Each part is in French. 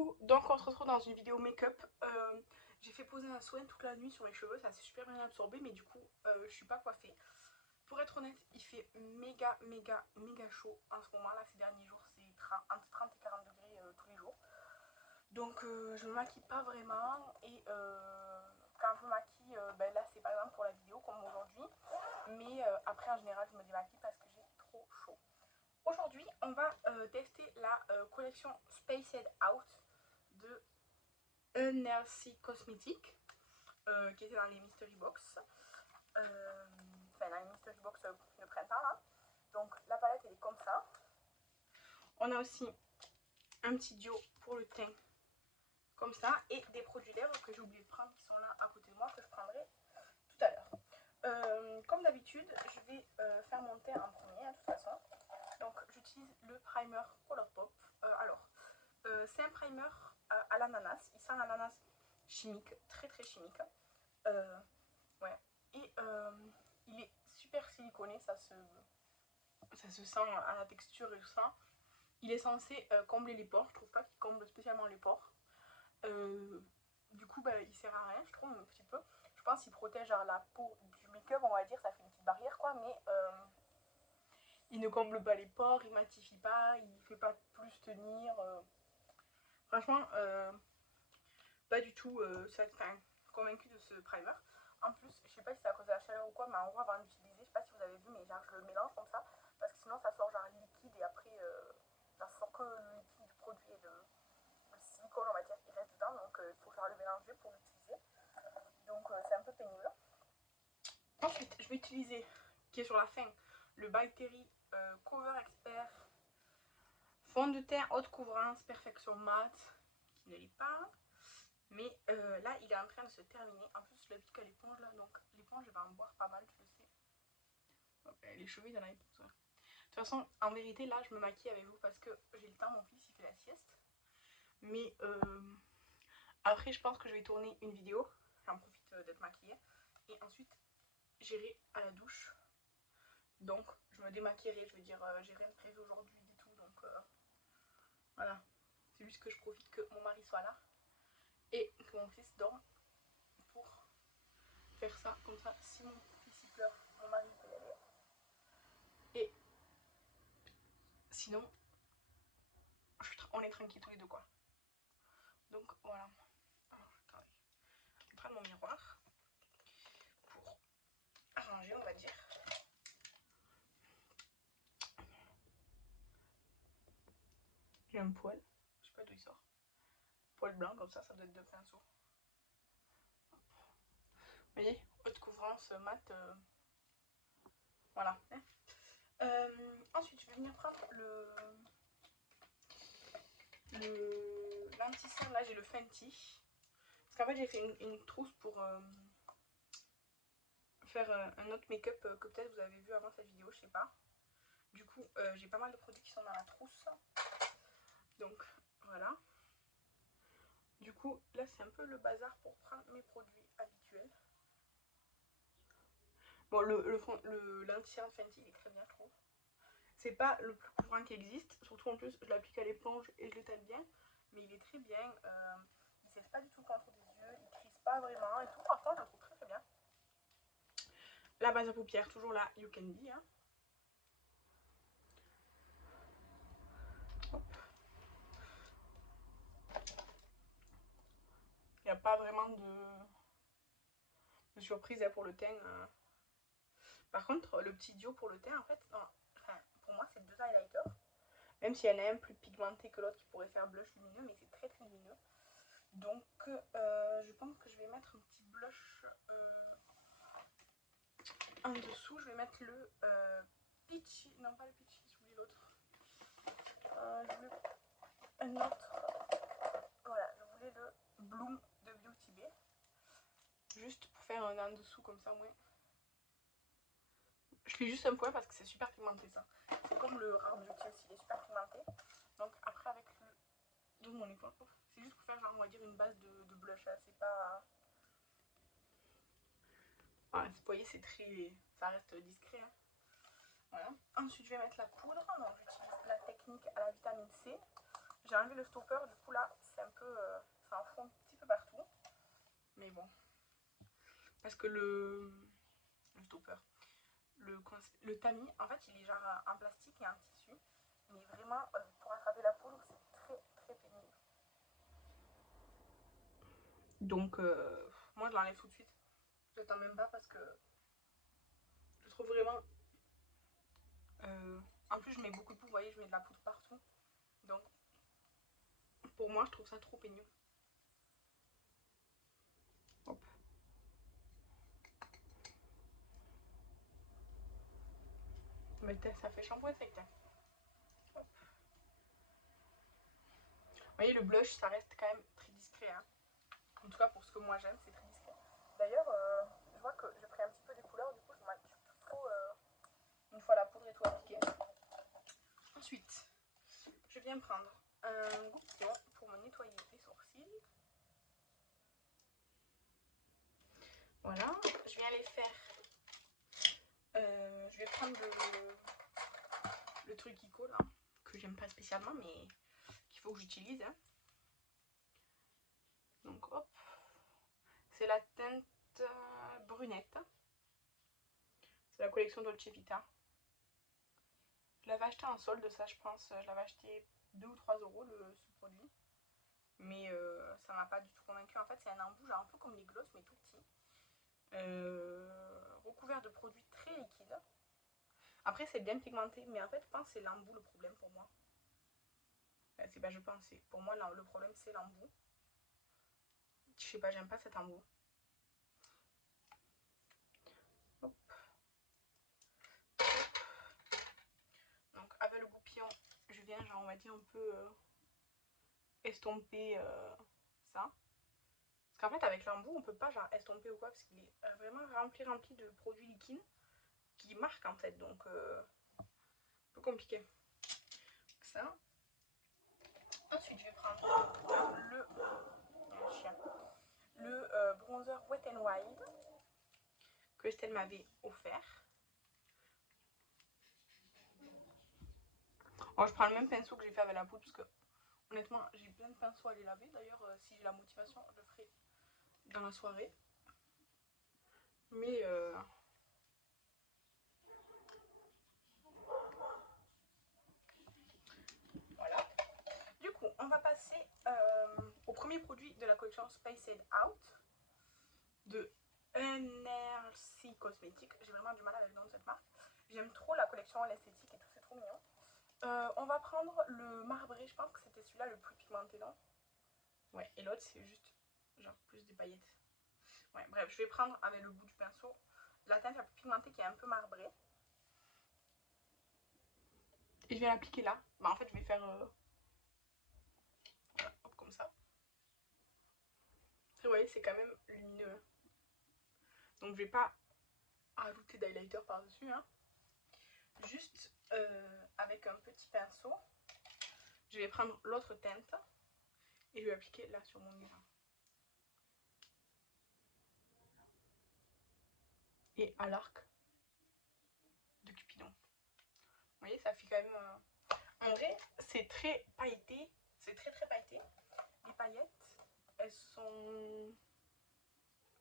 Coucou, donc on se retrouve dans une vidéo make-up. J'ai fait poser un soin toute la nuit sur mes cheveux, ça s'est super bien absorbé, mais du coup je suis pas coiffée. Pour être honnête, il fait méga chaud en ce moment là, ces derniers jours, c'est entre 30 et 40 degrés tous les jours. Donc je me maquille pas vraiment et quand je me maquille, là c'est par exemple pour la vidéo comme aujourd'hui, mais après en général je me démaquille parce que j'ai trop chaud. Aujourd'hui, on va tester la collection Spaced Out de NRC Cosmetics, qui était dans les Mystery Box. Enfin, dans les Mystery Box de printemps, là. Donc, la palette, elle est comme ça. On a aussi un petit duo pour le teint, comme ça, et des produits lèvres que j'ai oublié de prendre, qui sont là à côté de moi, que je prendrai tout à l'heure. Comme d'habitude, je vais faire mon teint en premier, de toute façon. Donc j'utilise le primer Colourpop. C'est un primer à l'ananas. Il sent l'ananas chimique, très chimique. Ouais. Et il est super siliconé, ça se sent à la texture et tout ça. Il est censé combler les pores. Je trouve pas qu'il comble spécialement les pores. Du coup, il sert à rien, je trouve, un petit peu. Je pense qu'il protège la peau du make-up, on va dire. Ça fait une petite barrière, quoi, mais il ne comble pas les pores, il matifie pas, il fait pas plus tenir. Franchement, pas du tout convaincu de ce primer. En plus, je sais pas si c'est à cause de la chaleur ou quoi, mais en gros, avant d'utiliser, je sais pas si vous avez vu, mais genre, je le mélange comme ça, parce que sinon ça sort genre liquide et après, ça sort que le liquide du produit et le silicone, on va dire, qui reste dedans. Donc, il faut genre le mélanger pour l'utiliser. Donc, c'est un peu pénible. Ensuite, je vais utiliser, qui est sur la fin, le By Terry Cover Expert fond de teint haute couvrance perfection mat, qui ne l'est pas. Mais là, il est en train de se terminer. En plus, je l'applique à l'éponge là, donc l'éponge, elle va en boire pas mal, je le sais. Les cheveux, il en a pour ça. De toute façon, en vérité, là, je me maquille avec vous parce que j'ai le temps. Mon fils, il fait la sieste. Mais après, je pense que je vais tourner une vidéo. J'en profite d'être maquillée. Et ensuite, j'irai à la douche. Donc, je me démaquillerai. Je veux dire, j'ai rien de prévu aujourd'hui du tout. Donc, voilà. C'est juste que je profite que mon mari soit là. Et que mon fils dorme pour faire ça. Comme ça, si mon fils il pleure, mon mari peut y aller. Et sinon, on est tranquille tous les deux, quoi. Donc, voilà. Alors, attendez. Je vais prendre mon miroir pour arranger, on va dire. J'ai un poil. Je sais pas d'où il sort. Poil blanc, comme ça doit être de pinceau. Vous voyez, haute couvrance, mat. Voilà. Ensuite, je vais venir prendre l'anti-cerne. Là, j'ai le Fenty. Parce qu'en fait, j'ai fait une trousse pour faire un autre make-up que peut-être vous avez vu avant cette vidéo, je sais pas. Du coup, j'ai pas mal de produits qui sont dans la trousse. Donc, voilà. Du coup, là, c'est un peu le bazar pour prendre mes produits habituels. Bon, l'anti-cerne Fenty, il est très bien, je trouve. C'est pas le plus couvrant qui existe. Surtout, en plus, je l'applique à l'éponge et je l'étale bien. Mais il est très bien. Il ne sèche pas du tout le contour des yeux. Il ne crise pas vraiment et tout. Par contre, je le trouve très bien. La base à paupières, toujours là, You Can Be. Hein. Il n'y a pas vraiment de surprise pour le teint. Par contre, le petit duo pour le teint, en fait, pour moi, c'est deux highlighters. Même s'il y en a un plus pigmenté que l'autre qui pourrait faire blush lumineux, mais c'est très lumineux. Donc, je pense que je vais mettre un petit blush en dessous. Je vais mettre le Peachy. Non, pas le Peachy, j'ai oublié l'autre. Je voulais un autre. Voilà, je voulais le Bloom de Beauty Bay. Juste pour faire un en dessous, comme ça, au moins. Je fais juste un point parce que c'est super pigmenté, ça. C'est comme le Rare Beauty aussi, il est super pigmenté. Donc, après, avec le. D'où mon éponge. C'est juste pour faire, genre, on va dire, une base de blush. Hein. C'est pas. Voilà, vous voyez, c'est très. Ça reste discret. Hein. Voilà. Ensuite, je vais mettre la poudre. Donc, j'utilise la technique à la vitamine C. J'ai enlevé le stopper, du coup là c'est un peu, ça en fond un petit peu partout. Mais bon, parce que le stopper, le tamis, en fait il est genre en plastique et en tissu. Mais vraiment, pour attraper la poudre, c'est très très pénible. Donc moi je l'enlève tout de suite. J'attends même pas parce que je trouve vraiment... en plus je mets beaucoup de poudre, vous voyez, je mets de la poudre partout. Donc pour moi je trouve ça trop pénible. Hop. Mais ça fait shampoing sec. Hop. Vous voyez, le blush ça reste quand même très discret. Hein. En tout cas pour ce que moi j'aime, c'est très discret. D'ailleurs, je vois que j'ai pris un petit peu des couleurs, du coup je m'habitue trop une fois la poudre et tout appliquée. Ensuite, je viens prendre un goupillon pour me nettoyer les sourcils. Voilà, je viens aller faire... je vais prendre le truc Kiko là, que j'aime pas spécialement, mais qu'il faut que j'utilise. Hein. Donc hop, c'est la teinte brunette. C'est la collection Dolce Vita. Je l'avais acheté en solde, ça je pense, je l'avais acheté 2 ou 3 euros ce produit. Mais ça m'a pas du tout convaincu. En fait, c'est un embout, genre un peu comme les gloss, mais tout petit. Recouvert de produits très liquides. Après, c'est bien pigmenté, mais en fait, je pense que c'est l'embout le problème pour moi. C'est pas je pense, pour moi, le problème, c'est l'embout. Je sais pas, j'aime pas cet embout. Hop. Donc, avec le goupillon, je viens, genre, on va dire, un peu estomper ça. Parce qu'en fait, avec l'embout, on peut pas, genre, estomper ou quoi, parce qu'il est vraiment rempli de produits liquides qui marquent, en fait. Donc, un peu compliqué. Ça. Ensuite, je vais prendre le bronzer Wet n Wild que Estelle m'avait offert. Alors, je prends le même pinceau que j'ai fait avec la poudre parce que honnêtement, j'ai plein de pinceaux à les laver. D'ailleurs, si j'ai la motivation, je le ferai dans la soirée. Mais voilà. Du coup, on va passer au premier produit de la collection Spaced Out de NRC Cosmetics. J'ai vraiment du mal avec le nom de cette marque. J'aime trop la collection, l'esthétique et tout, c'est trop mignon. On va prendre le marbré, je pense que c'était celui-là le plus pigmenté, non? Ouais, et l'autre c'est juste genre plus des paillettes. Ouais, bref, je vais prendre avec le bout du pinceau la teinte la plus pigmentée qui est un peu marbrée. Et je vais l'appliquer là. Bah en fait je vais faire voilà, hop, comme ça. Et vous voyez, c'est quand même lumineux. Donc je vais pas rajouter d'highlighter par dessus. Hein. Juste avec un petit pinceau, je vais prendre l'autre teinte et je vais appliquer là sur mon visage. Et à l'arc de Cupidon. Vous voyez, ça fait quand même... En vrai, c'est très pailleté. C'est très très pailleté. Les paillettes, elles sont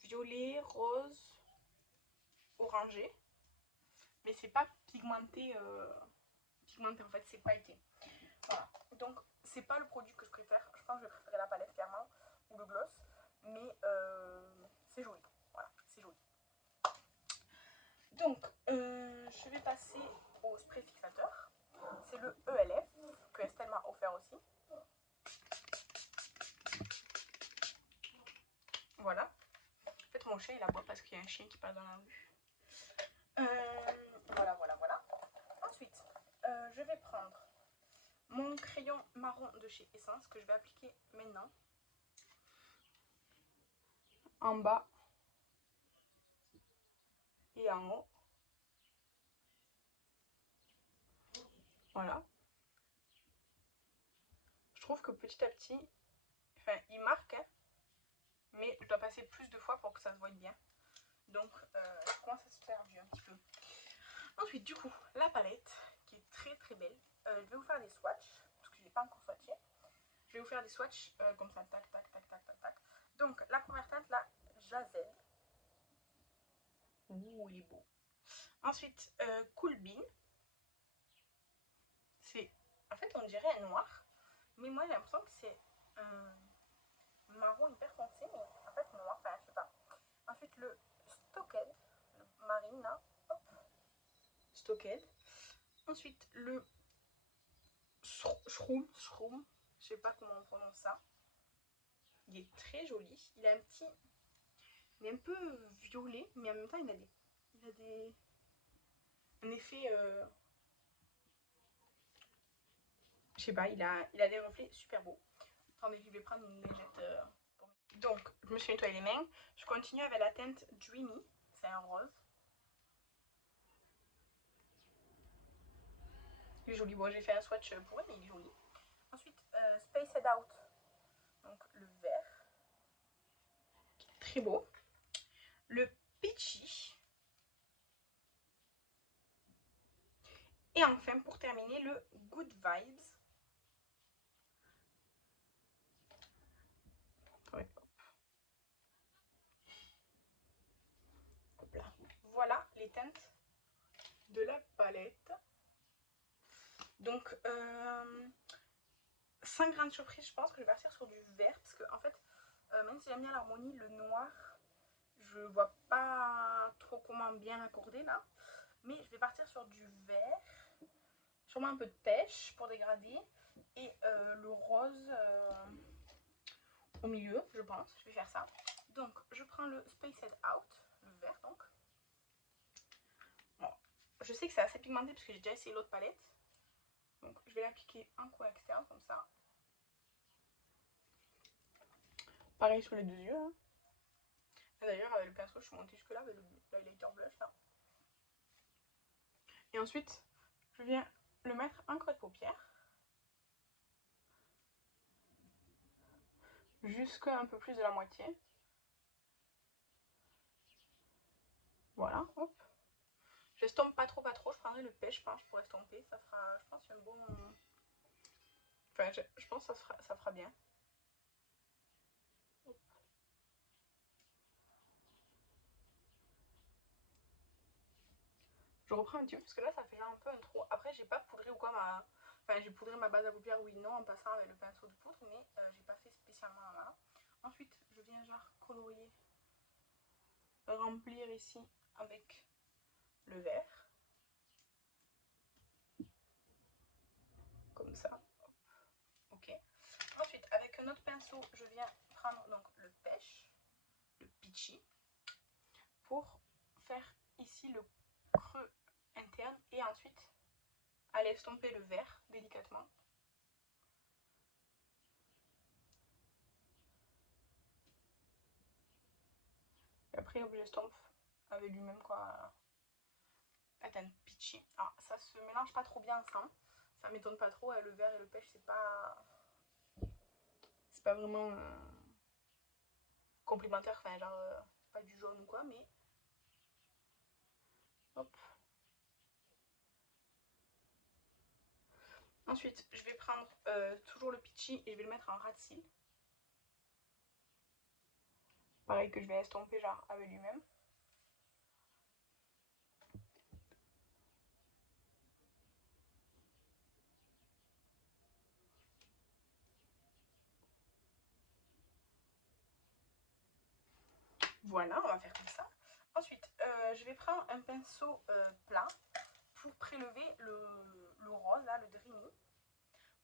violet, rose, orangé. Mais c'est pas pigmenté. Pigmenté en fait, c'est pailleté. Voilà. Donc, c'est pas le produit que je préfère. Je pense que je vais préférer la palette clairement. Ou le gloss. Mais c'est joli. Voilà, c'est joli. Donc, je vais passer au spray fixateur. C'est le ELF que Estelle m'a offert aussi. Voilà. En fait, mon chien il aboie parce qu'il y a un chien qui passe dans la rue. Voilà, voilà, voilà. Ensuite, je vais prendre mon crayon marron de chez Essence que je vais appliquer maintenant. En bas et en haut. Voilà. Je trouve que petit à petit, enfin, il marque, hein, mais je dois passer plus de fois pour que ça se voie bien. Donc, je commence à se faire du un petit peu. Ensuite, du coup, la palette, qui est très très belle. Je vais vous faire des swatchs, parce que je n'ai pas encore swatché. Je vais vous faire des swatchs comme ça, tac, tac, tac, tac, tac, tac. Donc, la première teinte, la Jazelle. Ouh, il est beau. Ensuite, Cool Bean. C'est, en fait, on dirait un noir, mais moi, j'ai l'impression que c'est un marron hyper foncé, mais en fait, noir, enfin, je sais pas. Ensuite, le Stocked, le marine, là, hop, Stocked. Ensuite, le Shroom, je sais pas comment on prononce ça. Il est très joli. Il a il est un peu violet, mais en même temps, il a un effet, je sais pas, il a des reflets super beaux. Attendez, je vais prendre une lingette. Donc, je me suis nettoyé les mains. Je continue avec la teinte Dreamy. C'est un rose. Il est joli. Bon, j'ai fait un swatch pour elle, mais il est joli. Ensuite, Spaced Out. Donc, le vert. Très beau. Le Peachy. Et enfin, pour terminer, le Good Vibes. Ouais. Hop là. Voilà les teintes de la palette. Donc, sans grande surprise, je pense que je vais partir sur du vert. Parce que, en fait, même si j'aime bien l'harmonie, le noir, je vois pas trop comment bien l'accorder là. Mais je vais partir sur du vert. Sûrement un peu de pêche pour dégrader. Et le rose au milieu, je pense. Je vais faire ça. Donc, je prends le Spaced Out, le vert donc. Bon, je sais que c'est assez pigmenté parce que j'ai déjà essayé l'autre palette. Donc, je vais l'appliquer en coin externe comme ça. Pareil sur les deux yeux. Hein. D'ailleurs, avec le pinceau, je suis montée jusque là avec l'highlighter blush là. Et ensuite, je viens le mettre en creux de paupière. Jusqu'à un peu plus de la moitié. Voilà, hop. J'estompe pas trop, je prendrai le pêche, je pense, pour estomper. Ça fera, je pense, un bon... Enfin, je pense que ça fera bien. Hop. Je reprends un petit peu, parce que là, ça fait un peu un trou. Après, j'ai pas poudré ou quoi ma... Enfin, j'ai poudré ma base à paupières, oui, non, en passant avec le pinceau de poudre, mais j'ai pas fait spécialement la main. Ensuite, je viens genre colorier, remplir ici avec le vert. Comme ça. Ok. Ensuite, avec un autre pinceau, je viens prendre donc le pêche, le peachy, pour faire ici le creux interne et ensuite aller estomper le vert délicatement. Et après, j'estompe avec lui-même quoi. La teinte peachy. Alors, ça se mélange pas trop bien ensemble. Ça m'étonne pas trop. Le vert et le pêche, c'est pas vraiment complémentaire. Enfin, genre, c'est pas du jaune ou quoi, mais hop. Ensuite, je vais prendre toujours le peachy et je vais le mettre en ras de cils. Pareil que je vais estomper genre avec lui-même. Voilà, on va faire comme ça. Ensuite, je vais prendre un pinceau plat pour prélever le rose, là, le Dreamy,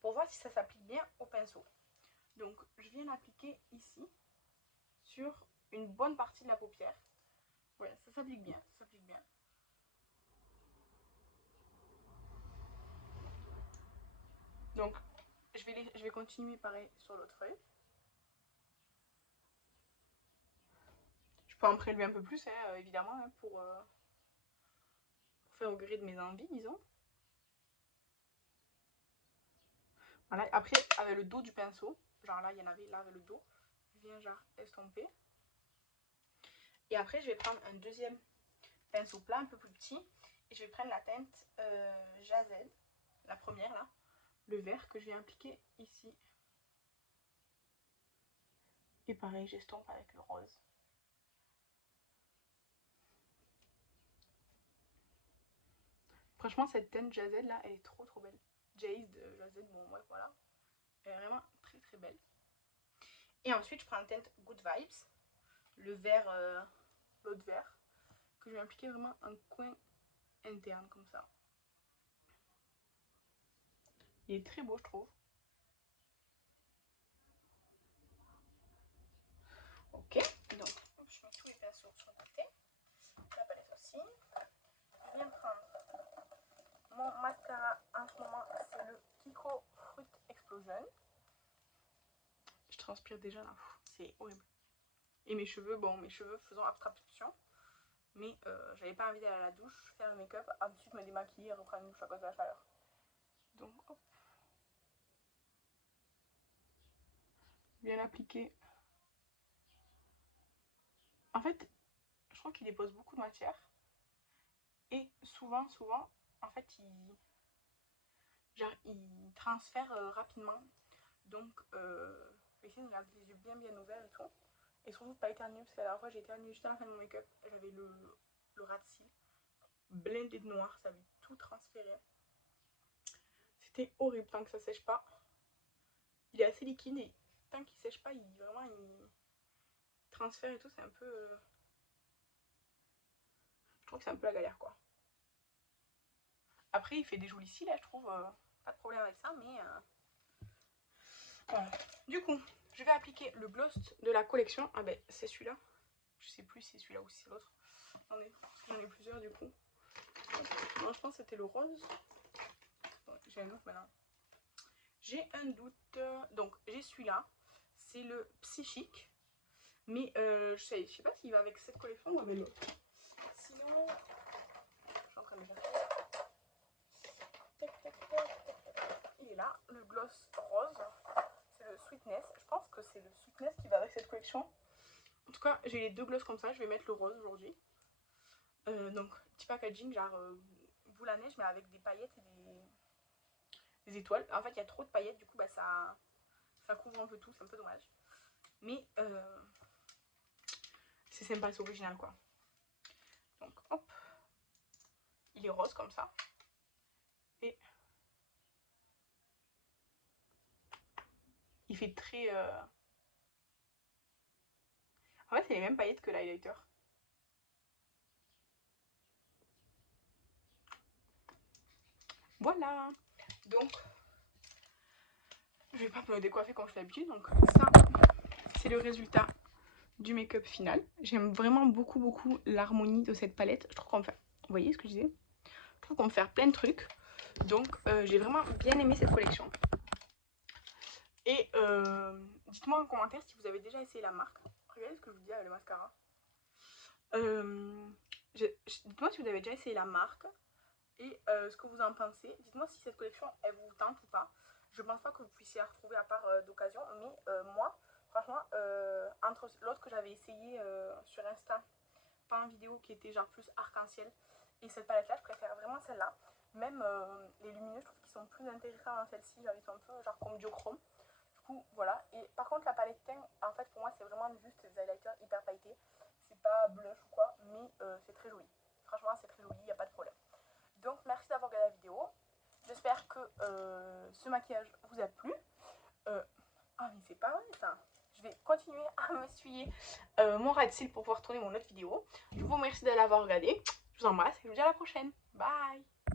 pour voir si ça s'applique bien au pinceau. Donc, je viens l'appliquer ici, sur une bonne partie de la paupière. Voilà, ça s'applique bien, ça s'applique bien. Donc, je vais continuer pareil sur l'autre œil. Je peux en prélever un peu plus, hein, évidemment, hein, pour faire au gré de mes envies, disons. Voilà, après, avec le dos du pinceau, genre là, il y en avait là avec le dos, je viens genre estomper. Et après, je vais prendre un deuxième pinceau plat, un peu plus petit, et je vais prendre la teinte Jazelle, la première là, le vert que je vais appliquer ici. Et pareil, j'estompe avec le rose. Franchement, cette teinte Jazz là, elle est trop belle. Jazz de Jazz, bon ouais, voilà. Elle est vraiment très belle. Et ensuite, je prends la teinte Good Vibes, le vert, l'autre vert, que je vais appliquer vraiment un coin interne comme ça. Il est très beau, je trouve. Ok, donc je mets tous les pinceaux sur le côté. La palette aussi. Je viens prendre mon mascara en ce moment, c'est le Kiko Fruit Explosion. Je transpire déjà là, c'est horrible. Et mes cheveux, bon, mes cheveux faisant abstraction. Mais j'avais pas envie d'aller à la douche, faire le make-up, ensuite me démaquiller et reprendre une douche à cause de la chaleur. Donc hop. Bien appliqué. En fait, je trouve qu'il dépose beaucoup de matière. Et souvent, en fait, il transfère rapidement. Donc, je vais essayer de garder les yeux bien ouverts et tout. Et surtout de pas éternuer, parce que la dernière fois j'ai éternué juste à la fin de mon make-up. J'avais le ras de cils blindé de noir, ça avait tout transféré. C'était horrible tant que ça sèche pas. Il est assez liquide et tant qu'il sèche pas, il transfère et tout, c'est un peu... Je trouve que c'est un peu la galère quoi. Après, il fait des jolis cils, là, je trouve. Pas de problème avec ça, mais... Voilà. Du coup, je vais appliquer le gloss de la collection. Ah ben, c'est celui-là. Je sais plus si c'est celui-là ou si c'est l'autre. J'en ai plusieurs du coup. Non, je pense que c'était le rose. J'ai un doute maintenant. J'ai un doute. Donc, j'ai celui-là. C'est le Psychique. Mais je sais pas s'il va avec cette collection ou avec l'autre. Sinon, je suis en train de chercher. Il est là, le gloss rose. C'est le Sweetness. Je pense que c'est le Sweetness qui va avec cette collection. En tout cas, j'ai les deux gloss comme ça. Je vais mettre le rose aujourd'hui. Donc, petit packaging, genre boule à neige, mais avec des paillettes et des étoiles. En fait, il y a trop de paillettes, du coup, bah, ça couvre un peu tout. C'est un peu dommage. Mais c'est sympa, c'est original, quoi. Donc, hop. Il est rose comme ça. Et il fait très... En fait, c'est les mêmes paillettes que l'highlighter. Voilà. Donc, je vais pas me décoiffer quand je fais l'habitude. Donc, ça, c'est le résultat du make-up final. J'aime vraiment beaucoup l'harmonie de cette palette. Je trouve qu'on peut faire... Vous voyez ce que je disais? Je trouve qu'on peut faire plein de trucs. Donc, j'ai vraiment bien aimé cette collection. Et dites-moi en commentaire si vous avez déjà essayé la marque. Regardez ce que je vous dis avec le mascara. Dites-moi si vous avez déjà essayé la marque et ce que vous en pensez. Dites-moi si cette collection, elle vous tente ou pas. Je pense pas que vous puissiez la retrouver à part d'occasion. Mais moi, franchement, entre l'autre que j'avais essayé sur Insta, pas en vidéo, qui était genre plus arc-en-ciel, et cette palette-là, je préfère vraiment celle-là. Même les lumineux, je trouve qu'ils sont plus intéressants dans celle-ci. Genre, ils sont un peu genre comme duochrome. Du coup, voilà. Et par contre, la palette teint, en fait, pour moi, c'est vraiment juste des highlighters hyper pailletés. C'est pas blush ou quoi, mais c'est très joli. Franchement, c'est très joli, il n'y a pas de problème. Donc, merci d'avoir regardé la vidéo. J'espère que ce maquillage vous a plu. Ah, mais c'est pas mal ça. Je vais continuer à m'essuyer mon ras de cils pour pouvoir tourner mon autre vidéo. Je vous remercie de l'avoir regardé. Je vous embrasse et je vous dis à la prochaine. Bye!